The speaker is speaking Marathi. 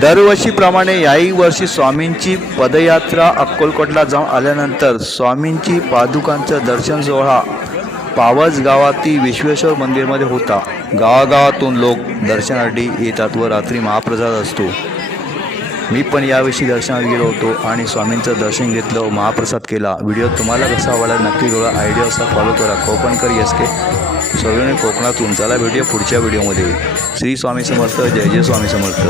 दरवर्षीप्रमाणे याही वर्षी स्वामींची पदयात्रा अक्कलकोटला जाऊन आल्यानंतर स्वामींची पादुकांचा दर्शन सोहळा पावस गावातील विश्वेश्वर मंदिरमध्ये होता। गावागावातून लोक दर्शनासाठी येतात व रात्री महाप्रसाद असतो। मी पण यावर्षी दर्शनाला गेलो होतो आणि स्वामींचं दर्शन घेतलं व महाप्रसाद केला। व्हिडिओ तुम्हाला कसा आवडला नक्की कळवा। आयडिया असा फॉलो करा। कोकणकर एस.के. सर्वजण कोकणातून। चला भेटूया पुढच्या व्हिडिओमध्ये। श्री स्वामी समर्थ। जय जय स्वामी समर्थ।